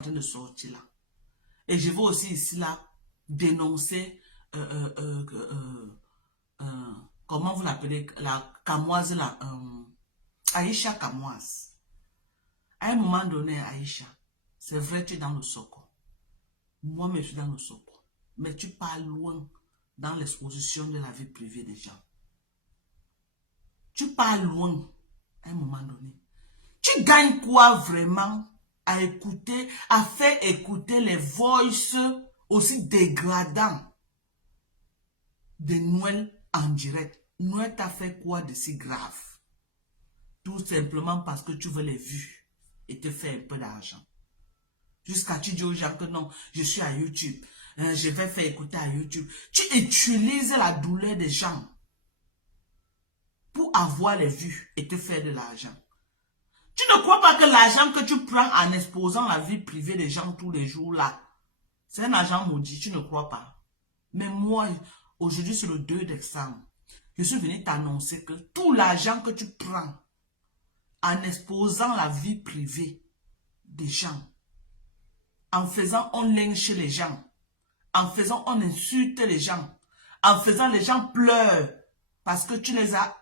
train de sortir là. Et je vais aussi ici là dénoncer, comment vous l'appelez, la Camoise là, Aïcha Camoise. À un moment donné, Aïcha, c'est vrai, tu es dans le socle. Moi, je suis dans le socle. Mais tu pars loin dans l'exposition de la vie privée des gens. Tu pars loin à un moment donné. Tu gagnes quoi vraiment à écouter, à faire écouter les voices aussi dégradants de Noël en direct? Noël t'a fait quoi de si grave? Tout simplement parce que tu veux les vues et te faire un peu d'argent. Jusqu'à tu dis aux gens que non, je suis à YouTube. Je vais faire écouter à YouTube. Tu utilises la douleur des gens pour avoir les vues et te faire de l'argent. Tu ne crois pas que l'argent que tu prends en exposant la vie privée des gens tous les jours là, c'est un argent maudit, tu ne crois pas? Mais moi, aujourd'hui c'est le 2 décembre, je suis venu t'annoncer que tout l'argent que tu prends en exposant la vie privée des gens, en faisant on lynche les gens, en faisant on insulte les gens, en faisant les gens pleurent parce que tu les as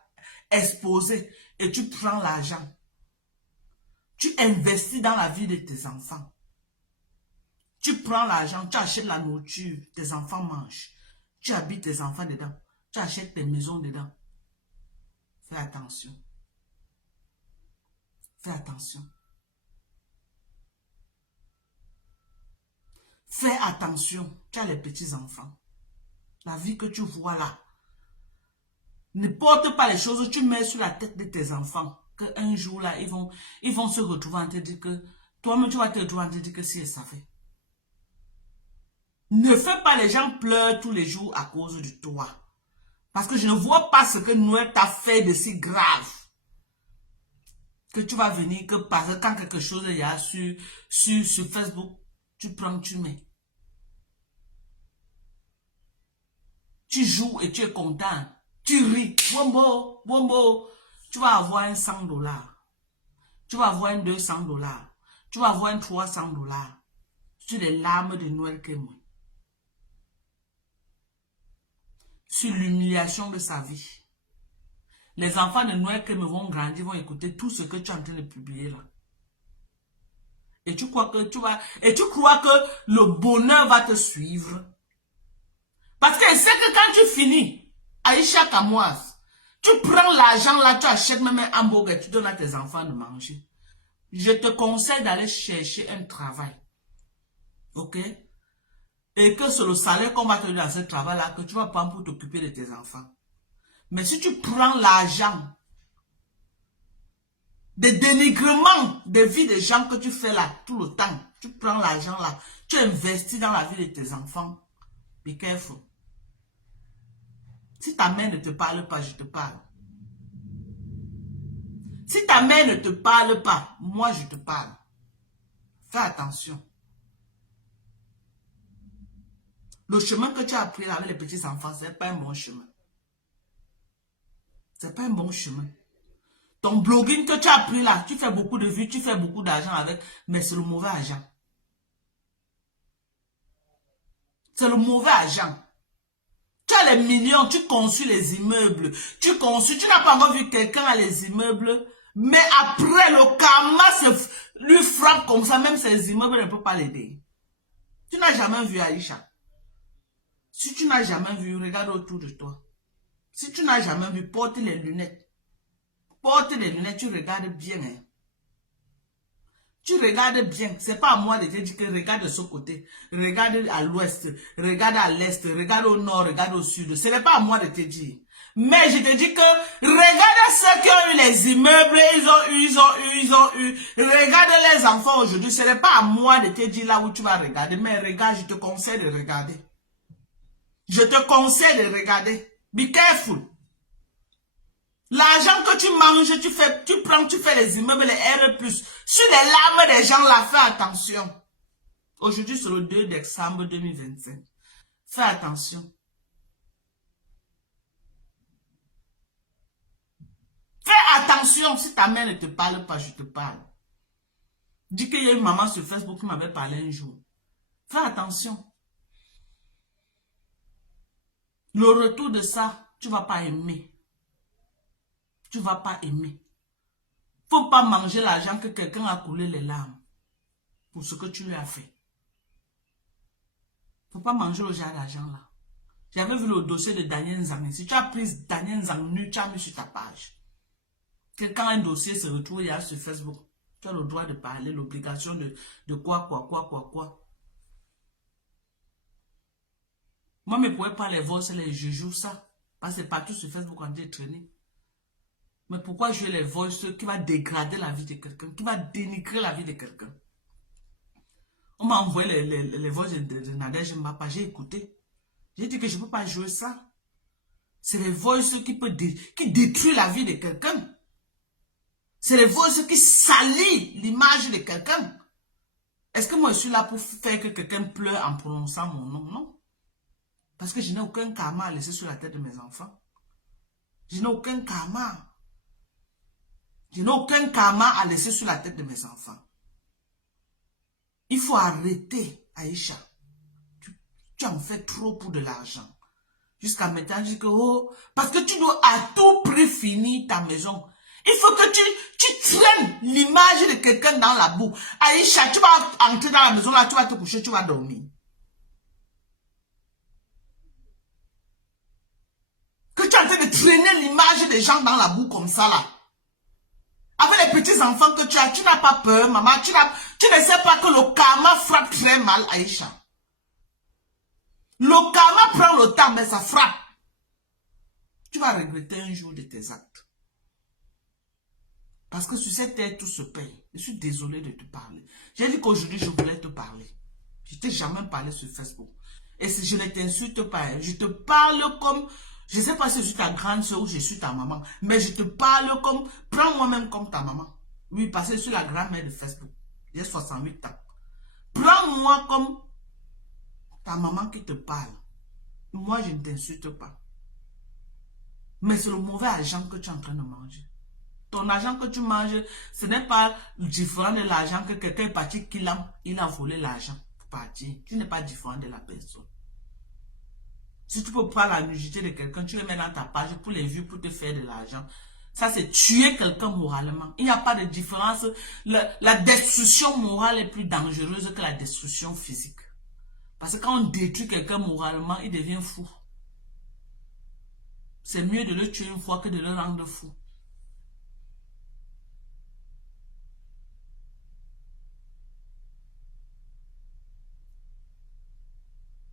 exposés et tu prends l'argent. Tu investis dans la vie de tes enfants. Tu prends l'argent, tu achètes la nourriture, tes enfants mangent. Tu habites tes enfants dedans. Tu achètes tes maisons dedans. Fais attention. Fais attention. Fais attention. Tu as les petits enfants. La vie que tu vois là. Ne porte pas les choses que tu mets sur la tête de tes enfants. Qu'un jour là, ils vont se retrouver en te dire que toi-même tu vas te retrouver en te dire que si elle savait. Ne fais pas les gens pleurer tous les jours à cause de toi. Parce que je ne vois pas ce que Noël t'a fait de si grave. Que tu vas venir, que parce que quand quelque chose il y a sur Facebook, tu prends, tu mets. Tu joues et tu es content. Tu ris. Wombo, wombo. Tu vas avoir un $100. Tu vas avoir un $200. Tu vas avoir un $300. Sur les larmes de Noël que moi. Sur l'humiliation de sa vie. Les enfants de Noël qui me vont grandir vont écouter tout ce que tu es en train de publier là. Et tu crois que le bonheur va te suivre. Parce que c'est que quand tu finis, Aïcha Camoise, tu prends l'argent là, tu achètes même un hamburger, tu donnes à tes enfants de manger. Je te conseille d'aller chercher un travail. Ok? Et que c'est le salaire qu'on va te donner dans ce travail-là que tu vas prendre pour t'occuper de tes enfants. Mais si tu prends l'argent de dénigrement de vie des gens que tu fais là tout le temps, tu prends l'argent là, tu investis dans la vie de tes enfants, be careful. Si ta mère ne te parle pas, je te parle. Si ta mère ne te parle pas, moi je te parle. Fais attention. Le chemin que tu as pris là avec les petits enfants, ce n'est pas un bon chemin. Ce n'est pas un bon chemin. Ton blogging que tu as pris là, tu fais beaucoup de vues, tu fais beaucoup d'argent avec, mais c'est le mauvais argent. C'est le mauvais argent. Tu as les millions, tu construis les immeubles, tu n'as pas encore vu quelqu'un à les immeubles, mais après le karma lui frappe comme ça, même ces immeubles ne peuvent pas l'aider. Tu n'as jamais vu Aïcha. Si tu n'as jamais vu, regarde autour de toi. Si tu n'as jamais vu, porte les lunettes. Porte les lunettes, tu regardes bien. Hein. Tu regardes bien. C'est pas à moi de te dire que regarde de ce côté. Regarde à l'ouest. Regarde à l'est. Regarde au nord. Regarde au sud. Ce n'est pas à moi de te dire. Mais je te dis que regarde ceux qui ont eu les immeubles. Ils ont eu. Regarde les enfants aujourd'hui. Ce n'est pas à moi de te dire là où tu vas regarder. Mais regarde, je te conseille de regarder. Je te conseille de regarder. Be careful. L'argent que tu manges, tu fais les immeubles, les R+. Sur les larmes des gens, là, fais attention. Aujourd'hui, c'est le 2 décembre 2025. Fais attention. Fais attention. Si ta mère ne te parle pas, je te parle. Dis qu'il y a une maman sur Facebook qui m'avait parlé un jour. Fais attention. Le retour de ça, tu ne vas pas aimer. Tu ne vas pas aimer. Faut pas manger l'argent que quelqu'un a coulé les larmes pour ce que tu lui as fait. Faut pas manger le genre d'argent là. J'avais vu le dossier de Daniel Nzang. Si tu as pris Daniel Nzang nu, tu as mis sur ta page. Quand un dossier se retrouve il y a sur Facebook, tu as le droit de parler, l'obligation de quoi. Moi, je ne pourrais pas les voix, je joue ça. Parce que c'est partout sur Facebook en train de traîner. Mais pourquoi jouer les voices qui va dégrader la vie de quelqu'un, qui va dénigrer la vie de quelqu'un? On m'a envoyé les voix de Nadège Mbapa, j'ai écouté. J'ai dit que je ne peux pas jouer ça. C'est les voices qui détruisent la vie de quelqu'un. C'est les voices qui salissent l'image de quelqu'un. Est-ce que moi je suis là pour faire que quelqu'un pleure en prononçant mon nom? Non. Parce que je n'ai aucun karma à laisser sur la tête de mes enfants. Je n'ai aucun karma. Je n'ai aucun karma à laisser sur la tête de mes enfants. Il faut arrêter, Aïcha. Tu en fais trop pour de l'argent. Jusqu'à maintenant, je dis que, oh, parce que tu dois à tout prix finir ta maison. Il faut que tu traînes l'image de quelqu'un dans la boue. Aïcha, tu vas entrer dans la maison, là, tu vas te coucher, tu vas dormir. Que tu es en train de traîner l'image des gens dans la boue comme ça, là. Avec les petits enfants que tu n'as pas peur, maman. Tu ne sais pas que le karma frappe très mal, Aïcha. Le karma prend le temps, mais ça frappe. Tu vas regretter un jour de tes actes. Parce que sur cette terre, tout se paye. Je suis désolé de te parler. J'ai dit qu'aujourd'hui, je voulais te parler. Je ne t'ai jamais parlé sur Facebook. Et si je ne t'insulte pas, je te parle comme... Je ne sais pas si je suis ta grande soeur ou je suis ta maman, mais je te parle comme... Prends moi-même comme ta maman. Oui, parce que je suis la grand-mère de Facebook. J'ai 68 ans. Prends-moi comme ta maman qui te parle. Moi, je ne t'insulte pas. Mais c'est le mauvais argent que tu es en train de manger. Ton argent que tu manges, ce n'est pas différent de l'argent que quelqu'un est parti, il a volé l'argent pour partir. Tu n'es pas différent de la personne. Si tu peux prendre la nudité de quelqu'un, tu le mets dans ta page pour les vues, pour te faire de l'argent. Ça, c'est tuer quelqu'un moralement. Il n'y a pas de différence. La destruction morale est plus dangereuse que la destruction physique. Parce que quand on détruit quelqu'un moralement, il devient fou. C'est mieux de le tuer une fois que de le rendre fou.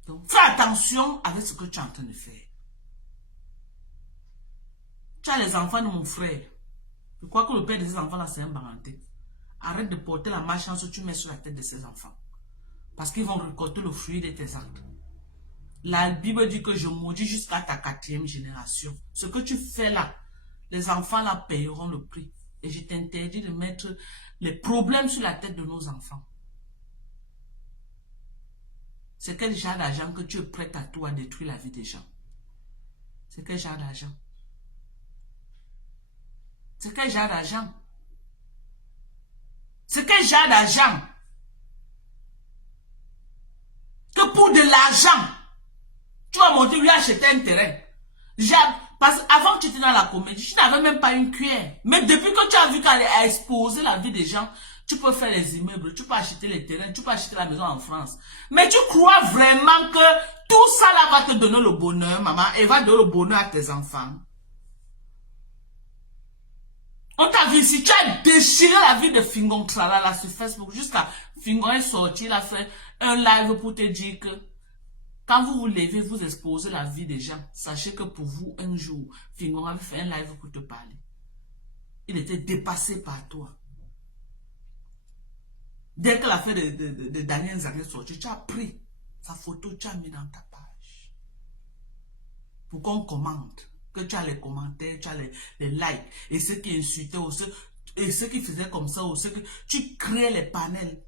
Donc, fais attention avec ce que tu es en train de faire. Tu as les enfants de mon frère. Je crois que le père de ces enfants-là, c'est un baranté. Arrête de porter la malchance que tu mets sur la tête de ces enfants. Parce qu'ils vont récolter le fruit de tes actes. La Bible dit que je maudis jusqu'à ta 4e génération. Ce que tu fais là, les enfants là payeront le prix. Et je t'interdis de mettre les problèmes sur la tête de nos enfants. C'est quel genre d'argent que tu es prêt à tout à détruire la vie des gens? C'est quel genre d'argent? C'est quel genre d'argent? C'est quel genre d'argent? Que pour de l'argent, tu vas monter lui acheter un terrain. Parce qu'avant que tu étais dans la comédie, tu n'avais même pas une cuillère. Mais depuis que tu as vu qu'elle a exposé la vie des gens, tu peux faire les immeubles, tu peux acheter les terrains, tu peux acheter la maison en France. Mais tu crois vraiment que tout ça là va te donner le bonheur, maman, et va donner le bonheur à tes enfants? On t'a vu, si tu as déchiré la vie de Fingon Trala là sur Facebook, jusqu'à Fingon est sorti, il a fait un live pour te dire que quand vous vous levez, vous exposez la vie des gens. Sachez que pour vous, un jour, Fingon avait fait un live pour te parler. Il était dépassé par toi. Dès que l'affaire de Daniel Nzang est sortie, tu as pris sa photo, tu as mis dans ta page. Pour qu'on commente. Que tu as les commentaires, tu as les likes. Et ceux qui insultaient, et ceux qui faisaient comme ça, ou ceux qui... Tu crées les panels.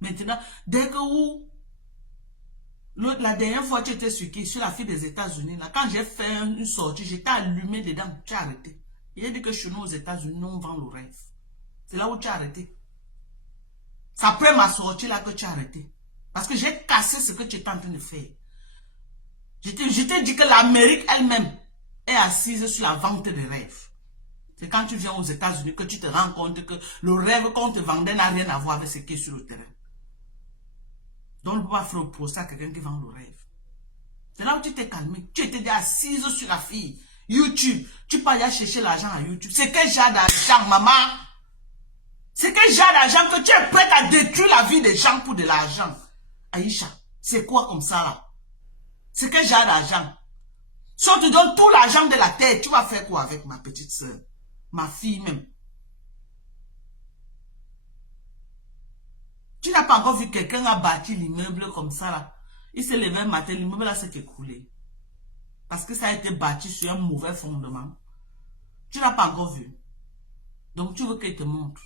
Maintenant, dès que la dernière fois, tu étais sur la fille des États-Unis. Quand j'ai fait une sortie, j'étais allumé dedans. Tu as arrêté. Il a dit que chez nous, aux États-Unis, on vend le rêve. C'est là où tu as arrêté. C'est après ma sortie là que tu as arrêté. Parce que j'ai cassé ce que tu étais en train de faire. Je t'ai dit que l'Amérique elle-même est assise sur la vente des rêves. C'est quand tu viens aux États-Unis que tu te rends compte que le rêve qu'on te vendait n'a rien à voir avec ce qui est sur le terrain. Donc, on ne peut pas faire le procès à quelqu'un qui vend le rêve. C'est là où tu t'es calmé. Tu étais déjà assise sur la fille. YouTube. Tu peux aller chercher l'argent à YouTube. C'est quel genre d'argent, maman? C'est quel genre d'argent que tu es prête à détruire la vie des gens pour de l'argent? Aïcha, c'est quoi comme ça là? C'est quel genre d'argent? Si on te donne tout l'argent de la terre, tu vas faire quoi avec ma petite soeur? Ma fille même. Tu n'as pas encore vu quelqu'un a bâti l'immeuble comme ça là. Il s'est levé un matin, l'immeuble là s'est écroulé. Parce que ça a été bâti sur un mauvais fondement. Tu n'as pas encore vu. Donc tu veux qu'il te montre.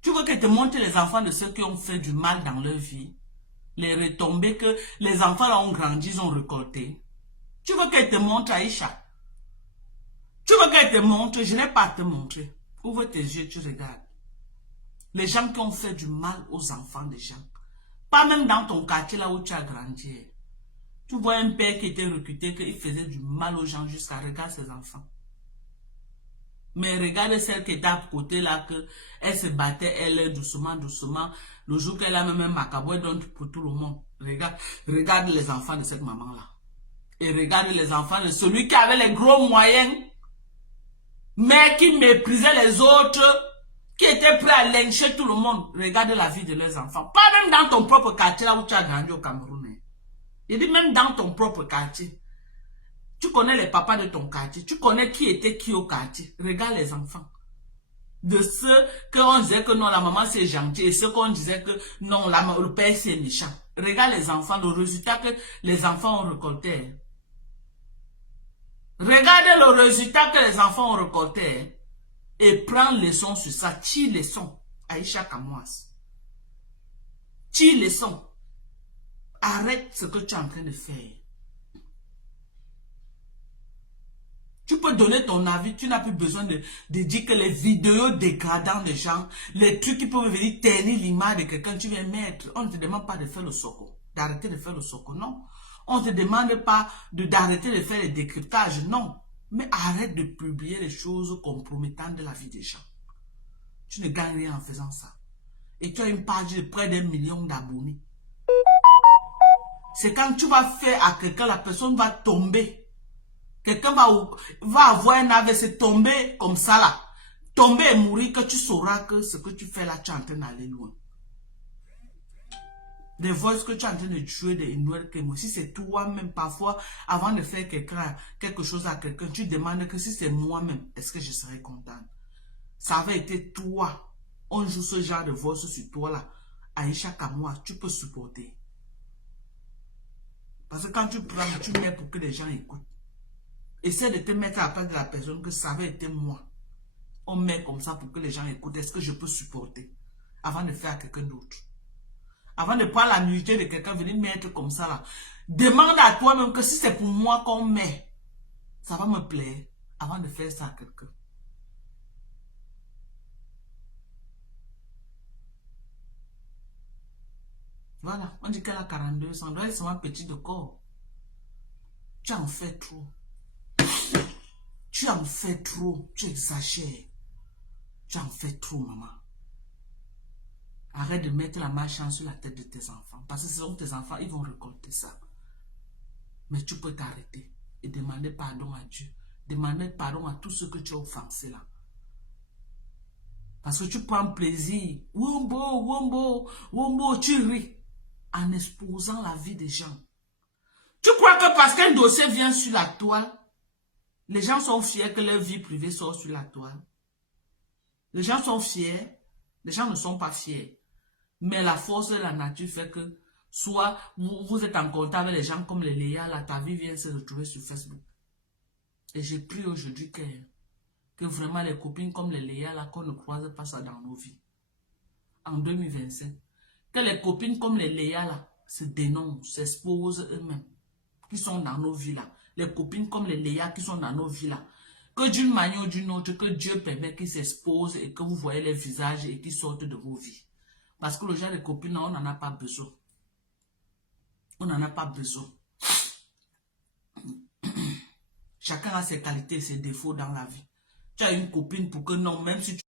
Tu veux qu'il te montre les enfants de ceux qui ont fait du mal dans leur vie. Les retombées que les enfants là ont grandi, ils ont récolté. Tu veux qu'elle te montre, Aïcha? Tu veux qu'elle te montre? Je n'ai pas à te montrer. Ouvre tes yeux, tu regardes. Les gens qui ont fait du mal aux enfants des gens. Pas même dans ton quartier là où tu as grandi. Tu vois un père qui était recruté, qu'il faisait du mal aux gens jusqu'à regarder ses enfants. Mais regarde celle qui était à côté là, que elle se battait, elle doucement, doucement. Le jour qu'elle a même un macabre, elle donne pour tout le monde. Regarde les enfants de cette maman là. Et regarde les enfants de celui qui avait les gros moyens, mais qui méprisait les autres, qui était prêt à lyncher tout le monde. Regarde la vie de leurs enfants. Pas même dans ton propre quartier là où tu as grandi au Cameroun. Il dit même dans ton propre quartier. Tu connais les papas de ton quartier. Tu connais qui était qui au quartier. Regarde les enfants. De ceux qu'on disait que non, la maman c'est gentil. Et ceux qu'on disait que non, le père c'est méchant. Regarde les enfants, le résultat que les enfants ont récolté. Regardez le résultat que les enfants ont récolté. Et prends leçon sur ça. Tire leçon. Aïcha Kamouas. Tire leçon. Arrête ce que tu es en train de faire. Tu peux donner ton avis, tu n'as plus besoin de dire que les vidéos dégradant des gens, les trucs qui peuvent venir ternir l'image de quelqu'un, tu viens mettre. On ne te demande pas de faire le soko, d'arrêter de faire le soko, non. On ne te demande pas d'arrêter de faire les décryptages, non. Mais arrête de publier les choses compromettantes de la vie des gens. Tu ne gagnes rien en faisant ça. Et tu as une page de près d'1 million d'abonnés. C'est quand tu vas faire à quelqu'un, la personne va tomber. Quelqu'un va avoir un AVC, tomber comme ça là. Tomber et mourir, que tu sauras que ce que tu fais là, tu es en train d'aller loin. Des voix que tu es en train de jouer des nouvelles que moi. Si c'est toi-même, parfois, avant de faire quelque chose à quelqu'un, tu demandes que si c'est moi-même, est-ce que je serais contente? Ça avait été toi. On joue ce genre de voix sur toi là. Aïcha Kamouas, tu peux supporter. Parce que quand tu prends, tu mets pour que les gens écoutent. Essaie de te mettre à la place de la personne que ça avait été moi. On met comme ça pour que les gens écoutent. Est-ce que je peux supporter? Avant de faire à quelqu'un d'autre. Avant de prendre la nullité de quelqu'un, venir mettre comme ça là. Demande à toi-même que si c'est pour moi qu'on met, ça va me plaire. Avant de faire ça à quelqu'un. Voilà. On dit qu'elle a 42 ans. Elle est seulement petit de corps. Tu en fais trop. Tu en fais trop, tu exagères. Tu en fais trop, maman. Arrête de mettre la malchance sur la tête de tes enfants. Parce que ce sont tes enfants, ils vont récolter ça. Mais tu peux t'arrêter et demander pardon à Dieu. Demander pardon à tous ceux que tu as offensés là. Parce que tu prends plaisir. Wombo, wombo, wombo, tu ris. En exposant la vie des gens. Tu crois que parce qu'un dossier vient sur la toile, les gens sont fiers que leur vie privée sort sur la toile. Les gens sont fiers. Les gens ne sont pas fiers. Mais la force de la nature fait que soit vous êtes en contact avec les gens comme les Léa, là, ta vie vient se retrouver sur Facebook. Et j'ai pris aujourd'hui que vraiment les copines comme les Léa, là, qu'on ne croise pas ça dans nos vies. En 2025. Que les copines comme les Léa, là, se dénoncent, s'exposent eux-mêmes. Qui sont dans nos vies, là. Les copines comme les Léa qui sont dans nos vies, là. Que d'une manière ou d'une autre, que Dieu permet qu'ils s'exposent et que vous voyez les visages et qu'ils sortent de vos vies. Parce que le genre de copines, on n'en a pas besoin. On n'en a pas besoin. Chacun a ses qualités et ses défauts dans la vie. Tu as une copine pour que non, même si tu